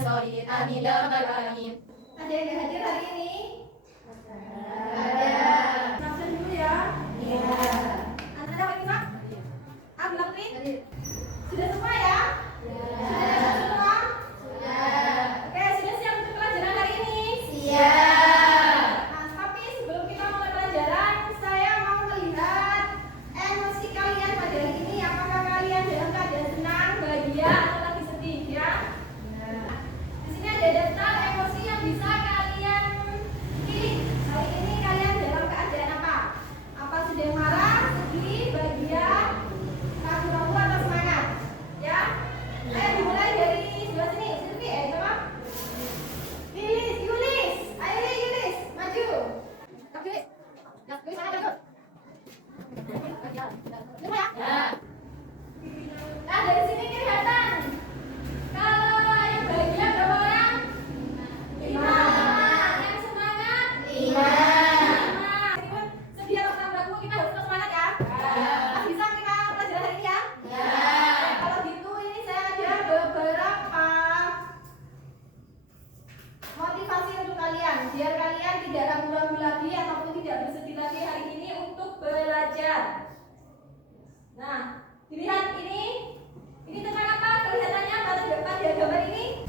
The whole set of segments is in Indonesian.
solid, amin ya rabbal alamin. Ada yang hadir hari ini? Ada. Absen dulu ya. Iya. Antara Pak Isak? Abdul Latif? Sudah semua ya? Iya. Sudah semua? Sudah. Oke, sudah siap untuk pelajaran hari ini? Siap. Nah, tapi sebelum kita mulai pelajaran, saya mau melihat emosi kalian pada hari ini. Apakah kalian dalam keadaan senang, bahagia, atau lagi sedih ya? Di sini ada daftar emosi yang bisa kalian pilih. Hari ini kalian dalam keadaan apa? Apa sudah marah, sedih, bahagia, ragu-ragu atau semangat? Ya? Ayo dimulai dari sebelah sini. Silvi, coba. Yulis. Ayo deh Yulis, maju. Oke. Yulis mana maju? Semua ya? Ya. Nah, dari sini kelihatan. Kalau yang bahagia berapa orang? 5. Yang semangat? 5. 5. Sedih atau ragu-ragu kita harus tetap semangat ya? Ya. Bisa kita pelajaran hari ini ya? Ya. Kalau gitu ini saya ada beberapa motivasi untuk kalian biar kalian tidak ragu-ragu lagi ataupun tidak bersedih lagi hari ini untuk belajar. Nah, dilihat ini tentang apa? Kelihatannya pada gambar ini.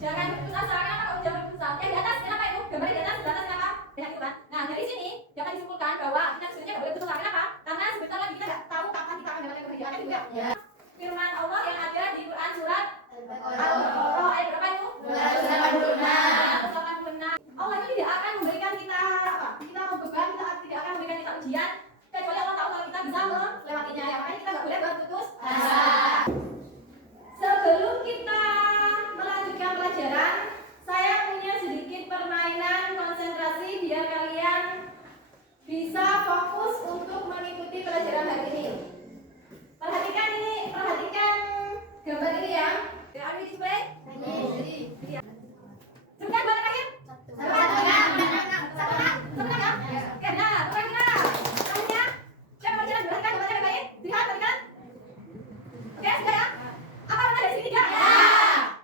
Jangan putus asa. Kenapa kok jangan putus asa? Yang di atas kenapa itu? Gambar di atas kenapa? Lihat itu kan. Nah, dari sini jangan disimpulkan bahwa kita sebenarnya nggak boleh putus asa. Kenapa? Karena sebentar lagi kita nggak tahu kapan kita akan mendapatkan kebahagiaan juga. Ya. Firman Allah yang ada di Quran surat Al-Baqarah. Al-Baqarah ayat berapa itu? 286. 286. Allah itu tidak akan memberikan kita apa? Kita beban, kita tidak akan memberikan kita ujian kecuali Allah tahu kalau kita bisa melewatinya. Ya, makanya kita nggak boleh berputus asa. Sebelum kita melanjutkan pelajaran, saya punya sedikit permainan konsentrasi biar kalian bisa fokus untuk mengikuti pelajaran hari ini. Perhatikan gambar ini ya. Ada di display? Sebutkan buat terakhir. Satu ya? Oke, nah, kira-kira akhirnya siapa pelajaran? Perhatikan gambarnya baik. Lihat, perhatikan. Oke, sudah ya? Apa mana dari segitiga? Ya.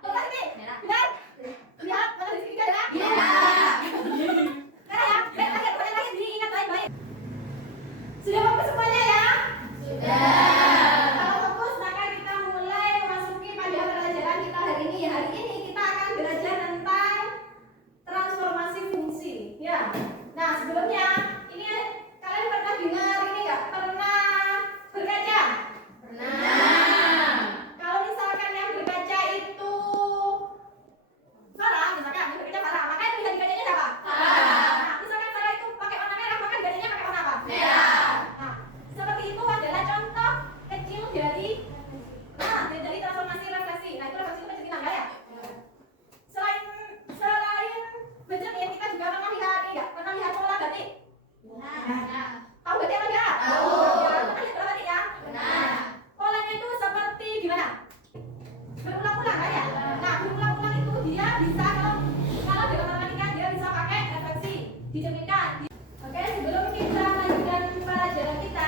Coba sini. Benar? Lihat mana dari segitiga ya? Ya. Karena ya, terakhir diingat baik-baik. Sudah fokus semuanya ya? Sudah. Kalau fokus, maka kita mulai memasuki pada pelajaran kita hari ini. Hari ini kita akan belajar tentang transformasi fungsi. Ya. Nah, sebelumnya ini kalian pernah dengar ini nggak? Pernah berkaca? Pernah. Kalau misalkan yang berkaca itu Farah, misalkan yang berkaca Farah, maka yang lihat di kacanya siapa? Farah. Nah, misalkan Farah itu pakai warna merah, maka di kacanya pakai warna apa? Merah. Nah, seperti itu adalah contoh kecil dari transformasi refleksi. Nah, itu refleksi itu menjadi tangga ya. Selain bercermin, kita juga pernah lihat ini nggak? Pernah lihat pola batik? Tahu batik apa enggak? Tahu. Ya, pernah lihat pola batik ya? Benar. Polanya itu seperti gimana? Berulang-ulang kan ya? Nah, berulang-ulang itu dia bisa kalau dalam matematika dia bisa pakai refleksi, dicerminkan. Oke, sebelum kita lanjutkan pelajaran kita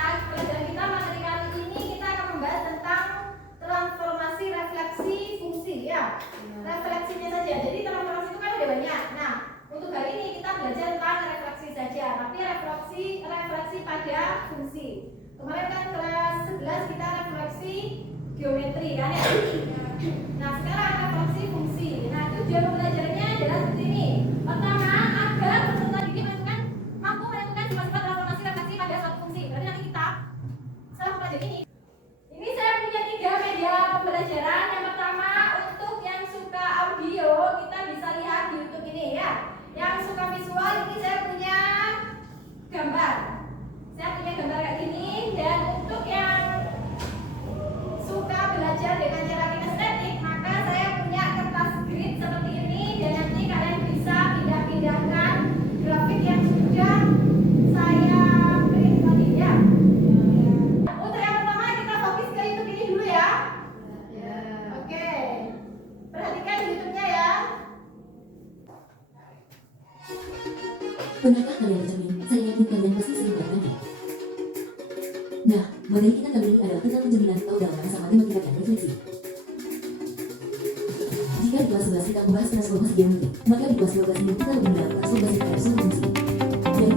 materi kali ini kita akan membahas tentang transformasi refleksi fungsi ya. Refleksinya saja. Jadi transformasi itu kan ada banyak. Nah, untuk hari ini kita belajar tentang refleksi saja, tapi refleksi pada fungsi. Kemarin kan kelas 11 kita refleksi geometri kan ya. Nah, sekarang refleksi fungsi. Nah, tujuan belajarnya adalah seperti ini. Pertama, agar peserta didik mampu menentukan sifat-sifat transformasi refleksi pada suatu fungsi. Berarti nanti kita setelah mempelajari ini saya punya 3 media pembelajaran. Yang pertama untuk yang suka audio kita bisa lihat di YouTube ini ya. Yang suka visual ini saya punya gambar. Saya punya gambar kayak gini. Dan untuk yang suka belajar dengan cara kinestetik, maka saya punya kertas grid seperti ini. Dan nanti kalian bisa pindah-pindahkan grafik yang sudah saya print tadi ya. Untuk yang pertama kita fokus ke YouTube ini dulu ya. Oke. Perhatikan YouTube-nya ya. Pernahkah kalian bercermin? Saya yakin kalian pasti sering melakukannya. Nah, materi kita kali ini adalah tentang pencerminan atau dalam bahasa matematika dan refleksi. membahas transformasi geometri. Maka di kelas 12 ini kita lebih mendalam transformasi versor fungsi. Dan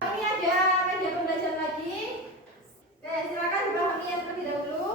Kami ada media pembelajaran lagi. Oke, silakan dipahami yang terlebih dahulu.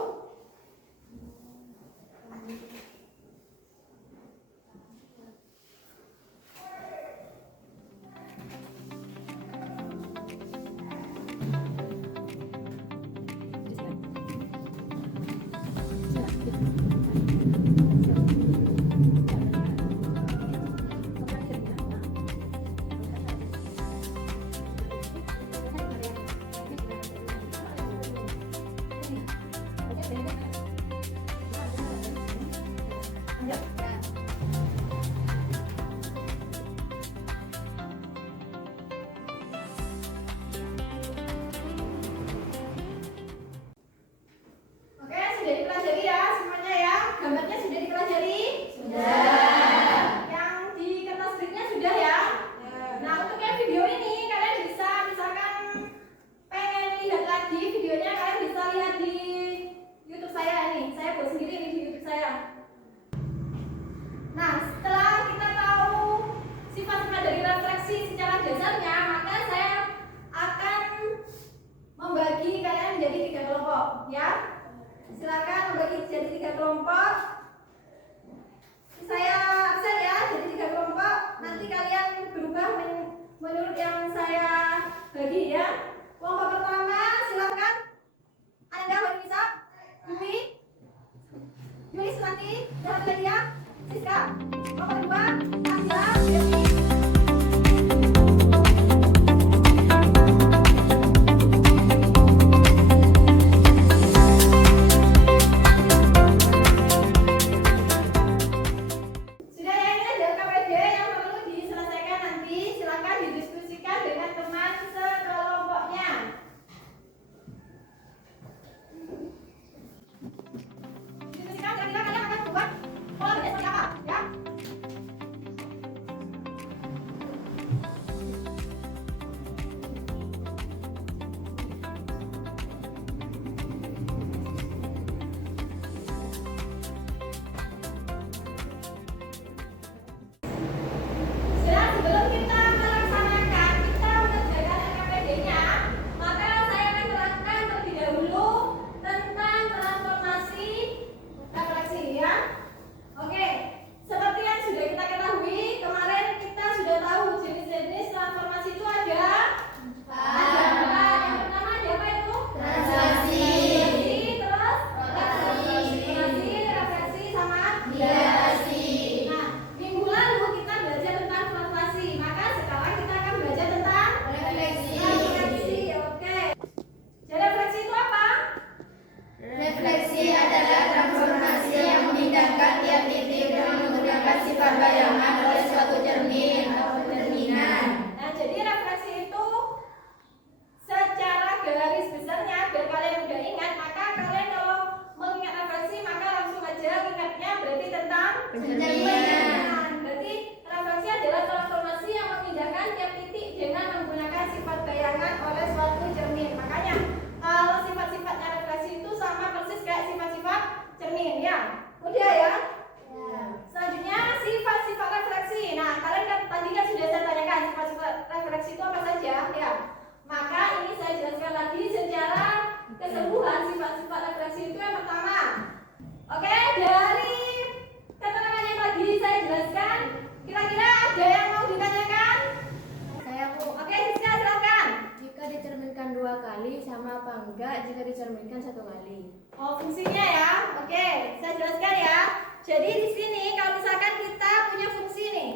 Oke, sudah dipelajari ya semuanya ya. Gambarnya sudah dipelajari? Sudah. Yang di kertas sheetnya sudah ya? Nah, untuk yang video ini kalian bisa misalkan pengen lihat lagi videonya, kalian bisa lihat di YouTube saya nih. Saya buat sendiri nih di YouTube saya. Nah, setelah kita tahu sifat-sifat dari refleksi secara dasarnya, maka saya akan membagi kalian menjadi 3 kelompok ya. Silakan membagi jadi 3 kelompok. Saya absen ya, jadi 3 kelompok. Nanti kalian berubah menurut yang saya bagi ya. Kelompok pertama silakan Anda bisa Dwi, Yuli Sulanti, Dahalia, Siska. Kelompok kedua Angela, Dewi. Sudah ya, ini ada KPD yang perlu diselesaikan nanti. Silakan didiskusikan dengan teman sekelompoknya. Didiskusikan kira-kira kalian akan membuat pola kerja seperti apa, ya? Sudah, sebelum kita melaksanakan, kita mengerjakan KPD-nya, maka saya akan terangkan terlebih dahulu tentang transformasi refleksi ya. Oke, seperti yang sudah kita ketahui, kemarin kita sudah tahu jenis-jenis transformasi itu ada empat. Yang pertama ada apa itu? Translasi. Terus Refleksi. refleksi sama Dilatasi. Nah, minggu lalu kita belajar tentang translasi, maka sekarang kita akan belajar tentang Refleksi. refleksi. Oke. Jadi refleksi itu apa? Refleksi adalah transformasi yang memindahkan tiap titik dengan menggunakan sifat bayangan oleh suatu cermin atau cerminan. Nah, jadi refleksi itu secara garis besarnya biar kalian mudah ingat, maka kalian kalau mengingat refleksi maka langsung aja ingatnya berarti tentang Pencerminan. Berarti refleksi adalah transformasi yang memindahkan tiap titik dengan menggunakan sifat bayangan oleh suatu cermin. Makanya kalau sifat-sifatnya refleksi itu sama persis kayak sifat-sifat cermin ya. Mudah ya? Selanjutnya sifat-sifat refleksi. Nah, kalian kan tadi kan sudah saya tanyakan sifat-sifat refleksi itu apa saja ya. Maka ini saya jelaskan lagi secara keseluruhan sifat-sifat refleksi itu yang pertama. Oke, dari keterangan yang tadi saya jelaskan, kira-kira ada yang mau ditanyakan? Saya mau, Oke, Siska silakan. jika dicerminkan 2 kali sama apa enggak jika dicerminkan 1 kali? Oh, fungsinya ya. Oke, saya jelaskan ya. Jadi di sini kalau misalkan kita punya fungsi nih.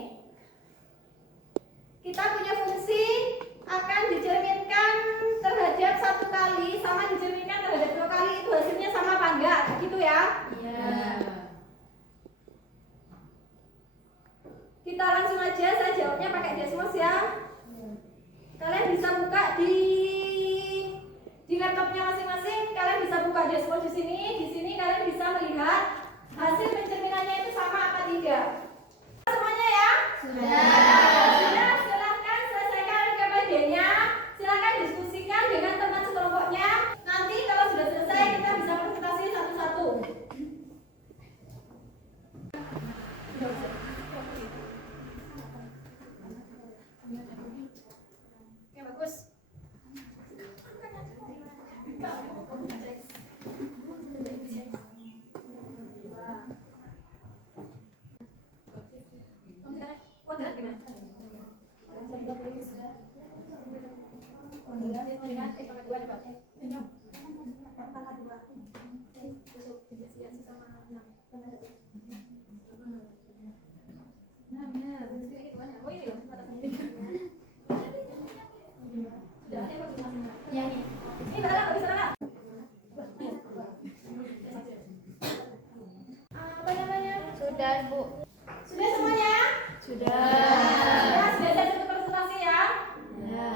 Kita punya fungsi akan dicerminkan terhadap 1 kali sama dicerminkan terhadap 2 kali, itu hasilnya sama apa enggak? Gitu ya. Iya. Kita langsung aja, saya jawabnya pakai Desmos ya. Kalian bisa buka di laptopnya masing-masing. Kalian bisa buka Desmos di sini. Di sini kalian bisa melihat hasil pencerminannya itu sama Sudah, Bu. Sudah semuanya? Sudah. Sudah siap untuk presentasi ya? Ya.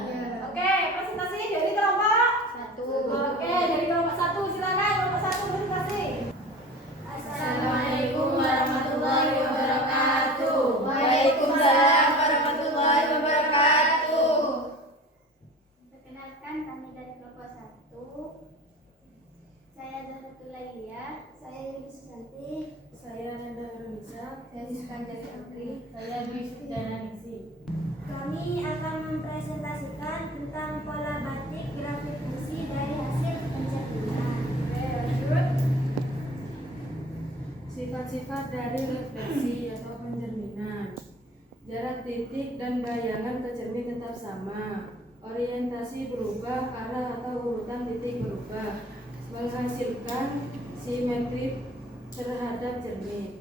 Oke, presentasi dari kelompok 1. Oke, dari kelompok 1 silakan kelompok 1 presentasi. Assalamualaikum warahmatullahi wabarakatuh. Waalaikumsalam warahmatullahi wabarakatuh. Perkenalkan, kami dari kelompok 1. Saya Zahratul Lailia. Saya Yuni Susanti. Saya Nanda Harunisa. Saya Siska Jati Amri. Saya Dwi Dananisi. Kami akan mempresentasikan tentang pola batik grafik fungsi dari hasil pencerminan. Sifat-sifat dari refleksi atau pencerminan. Jarak titik dan bayangan ke cermin tetap sama. Orientasi berubah, arah atau urutan titik berubah, menghasilkan simetri terhadap cermin.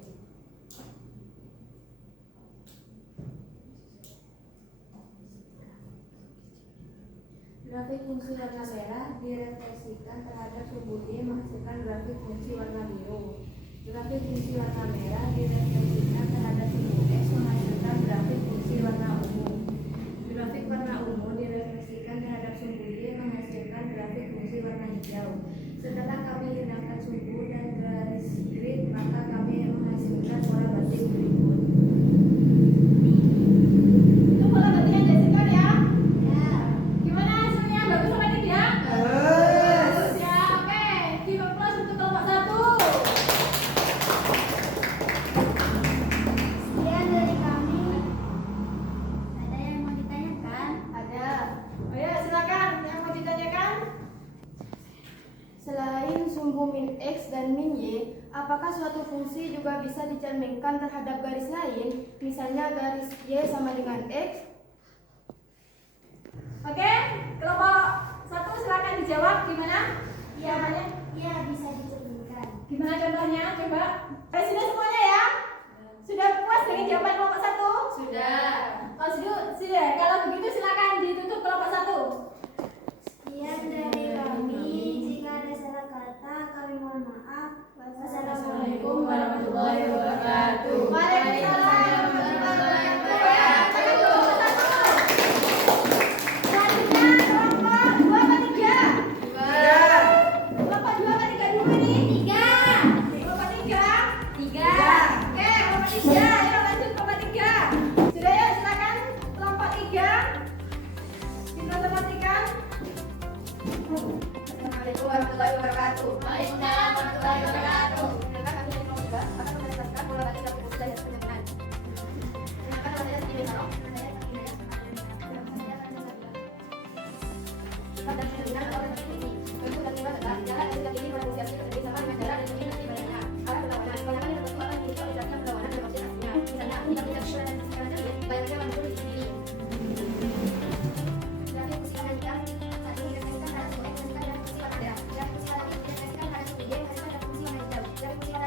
Grafik fungsi warna merah direfleksikan terhadap sumbu D menghasilkan grafik fungsi warna biru. Grafik fungsi warna merah direfleksikan terhadap sumbu X menghasilkan grafik fungsi warna ungu. Grafik warna ungu direfleksikan terhadap sumbu D menghasilkan grafik fungsi warna hijau. Setelah kami hilangkan sumbu dan garis grid, maka kami menghasilkan pola batik berikut. Itu pola batik yang dihasilkan ya? Ya. Gimana hasilnya? Bagus apa tidak? Bagus ya. Oke, give applause untuk kelompok 1. Sekian dari kami. Ada yang mau ditanyakan? Ada. Oh ya, silakan yang mau ditanyakan. Selain sumbu min X dan min Y, apakah suatu fungsi juga bisa dicerminkan terhadap garis lain? Misalnya garis Y sama dengan X. Oke, kelompok 1 silakan dijawab gimana? Jawabannya? Ya, bisa dicerminkan. Gimana contohnya? Coba. Sudah semuanya ya? Sudah puas dengan jawaban kelompok 1? Sudah. Oh, sudah. Kalau begitu silakan ditutup kelompok 1. Sekian dari kami. Jika ada salah kata, kami mohon maaf. Wassalamualaikum warahmatullahi wabarakatuh. Waalaikumsalam warahmatullahi wabarakatuh. Selanjutnya kelompok 2 apa 3? Kelompok 2 apa 3 dulu nih? 3. Kelompok 3? 3. Oke, kelompok 3. Ayo lanjut kelompok 3. Sudah ya, silakan kelompok 3. Dipresentasikan. Assalamualaikum warahmatullahi wabarakatuh. Waalaikumsalam warahmatullahi wabarakatuh. Perkenalkan, kami dari kelompok 3 akan mempresentasikan pola batik grafik fungsi dari hasil pencerminan. Perkenalkan, nama saya Siti Besaro. Sifat dari pencerminan atau refleksi fungsi. Bentuk dan lima tegak, jarak dan sikap ini pada fungsi asli terjadi sama dengan jarak dan cermin asli bayangan. Arah berlawanan. Bayangan yang terbentuk akan diisi oleh jaraknya berlawanan dengan objek aslinya. Misalnya, jika kita cermin dan sisi kanan cermin, bayangannya menuju di sisi kiri. Grafik fungsi kanan hitam. Satu direfleksikan terhadap sumbu X menghasilkan grafik fungsi warna merah. Grafik fungsi warna biru direfleksikan terhadap sumbu Y menghasilkan grafik fungsi warna hijau. Grafik fungsi warna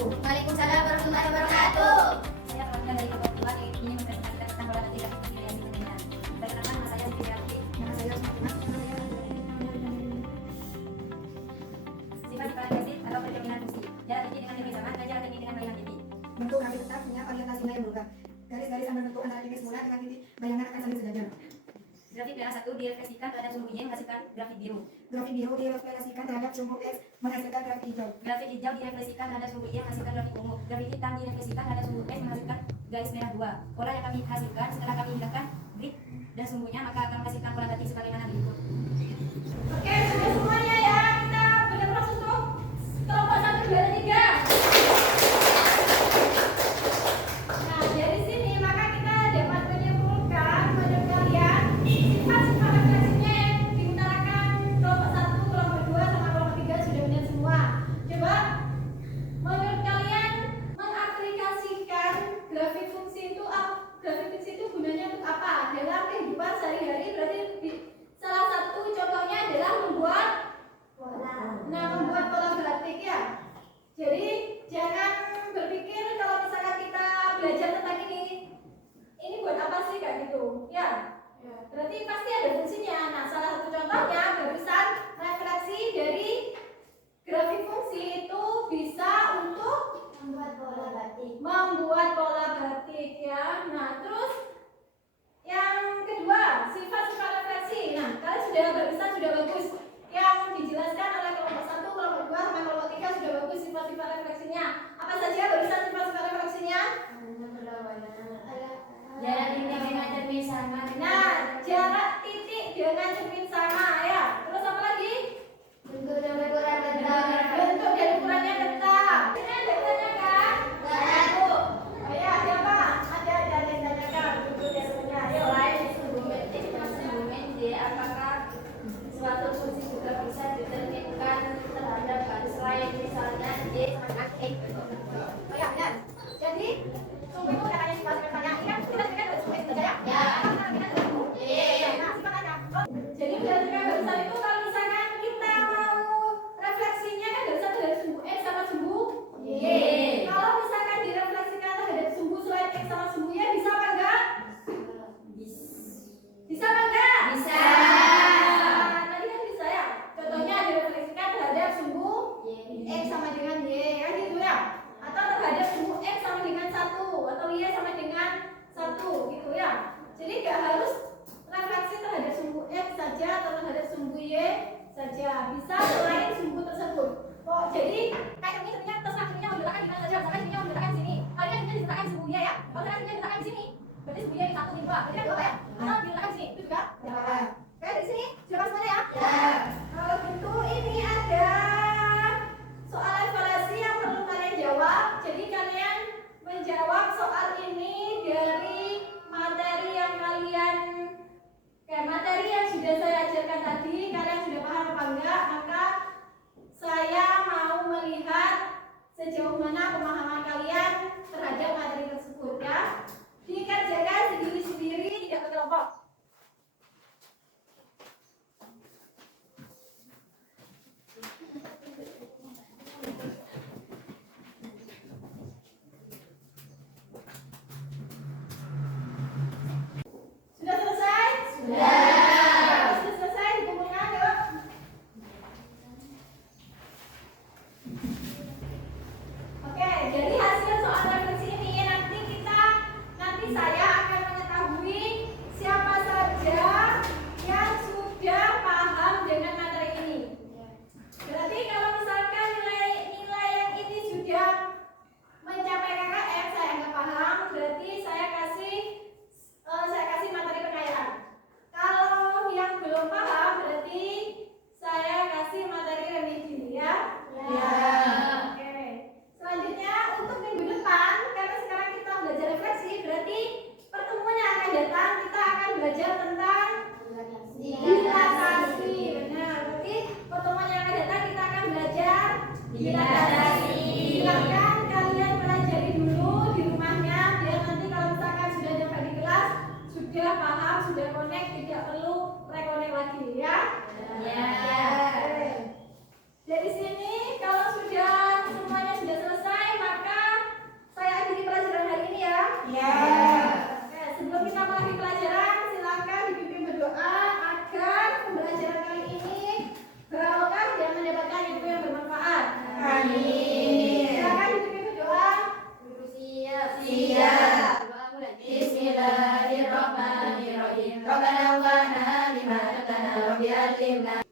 Waalaikumsalam warahmatullahi wabarakatuh. Saya perwakilan dari kelompok 2 yang ingin mempresentasikan tentang pola batik grafik fungsi dari hasil pencerminan. Perkenalkan, nama saya Siti Besaro. Nama saya Usman. Sifat-sifat refleksi atau pencerminan fungsi. Jarak titik dengan cermin sama dan jarak cermin dengan bayangan titik. Bentuk grafik tetap punya orientasinya yang berubah. Garis-garis yang berbentuk antara titik semula dengan titik bayangan akan saling sejajar. Grafik merah 1 direfleksikan terhadap sumbu Y menghasilkan grafik biru. Grafik biru direfleksikan terhadap sumbu X menghasilkan grafik hijau. Grafik hijau direfleksikan terhadap sumbu Y menghasilkan grafik ungu. Grafik hitam direfleksikan terhadap sumbu X menghasilkan garis merah 2. Pola yang kami hasilkan setelah kami hilangkan grid dan sumbunya maka akan menghasilkan pola batik sebagaimana berikut. Oke, sudah semuanya ya. Kita berikan proses untuk kelompok 1 dan 3. Nah, dari sini maka kita dapat menyimpulkan pada kalian sifat-sifat refleksinya yang diutarakan fungsinya. Nah, salah satu contohnya barusan refleksi dari grafik fungsi itu bisa untuk Membuat pola batik. membuat pola batik ya. Nah, terus yang kedua, sifat-sifat refleksi. Nah, kalian sudah barusan sudah bagus yang dijelaskan oleh kelompok 1, kelompok 2, sampai kelompok 3 sudah bagus sifat-sifat refleksinya. Apa saja barusan sifat-sifat refleksinya? Jarak titik dengan cermin sama. Nah, jarak titik dengan cermin sama ya. Terus apa lagi? Bentuk dan ukuran tetap. Bentuk dan ukurannya tetap. Ini ada tanya kan? Satu. Oh ya, ada apa? Ada ditanyakan bentuk dan ukurannya. Ayo. Selain subdomain X dan subdomain Y, apakah suatu fungsi juga bisa diterminkan terhadap garis lain, misalnya Y sama dengan X? Oh ya, benar. Jadi, sumbu itu katanya sifat-sifat tanya. Ini kan kita sebenarnya ada sumbu itu ya? Ya. Apa namanya sumbu? Nah, sifat tanya. Oh, jadi berdasarkan barusan itu kalau misalkan kita mau refleksinya kan dari satu dari sumbu X sama sumbu Y. Kalau misalkan direfleksikan terhadap sumbu selain X sama sumbu Y, bisa apa enggak? Bisa apa enggak? Bisa. Tadi kan bisa ya. Contohnya direfleksikan terhadap sumbu X sama dengan Y, kan gitu ya. Atau terhadap sumbu X sama dengan 1 atau Y sama dengan 1 gitu ya. Jadi nggak harus refleksi terhadap sumbu X saja atau terhadap sumbu Y saja. Bisa selain sumbu tersebut. Oh, jadi kayak ini sebenarnya terserah sininya mau diletakkan di mana saja. Misalkan sininya mau diletakkan di sini. Kalau ini sininya diletakkan di sumbu Y ya. Kalau misalkan sininya diletakkan di sini, berarti sumbu Y di 1 di 2. Berarti kan 2 ya. Atau diletakkan di sini, itu juga. Ya. Oke, di sini sudah pas semuanya ya? Ya. Kalau gitu ini ada soal evaluasi yang perlu kalian jawab. Jadi kalian menjawab soal ini dari materi yang materi yang sudah saya ajarkan tadi. Kalian sudah paham apa enggak? Maka saya mau melihat sejauh mana pemahaman kalian terhadap materi tersebut ya. Dikerjakan sendiri-sendiri, tidak berkelompok. Sudah selesai? Sudah. Sudah selesai dikumpulkan yuk. Oke, jadi hasil soal refleksi ini nanti saya akan mengetahui siapa saja yang sudah paham dengan materi ini. Berarti kalau misalkan nilai yang ini sudah mencapai KKM, saya anggap paham, berarti saya kasih materi penilaian. Kalau yang belum paham, berarti saya kasih materi remedi ya. Oke. Selanjutnya untuk minggu depan, karena sekarang kita belajar refleksi, berarti pertemuan yang akan datang kita akan belajar tentang dilatasi. Benar. Berarti pertemuan yang akan datang kita akan belajar dilatasi. Silakan kalian pelajari dulu di rumahnya, biar nanti kalau misalkan sudah nyampe di kelas sudah paham, sudah connect, tidak perlu reconnect lagi ya. Oke. Dari sini kalau sudah semuanya sudah selesai, maka saya akhiri pelajaran hari ini ya. Oke, sebelum kita mengakhiri pelajaran, silakan dipimpin berdoa agar pembelajaran kali ini barokah dan mendapatkan ilmu yang bermanfaat. Amin. Silakan dipimpin berdoa. Siap. Bismillahirrahmanirrahim. Rabbana wa lana lima tanah wa bi'alimna.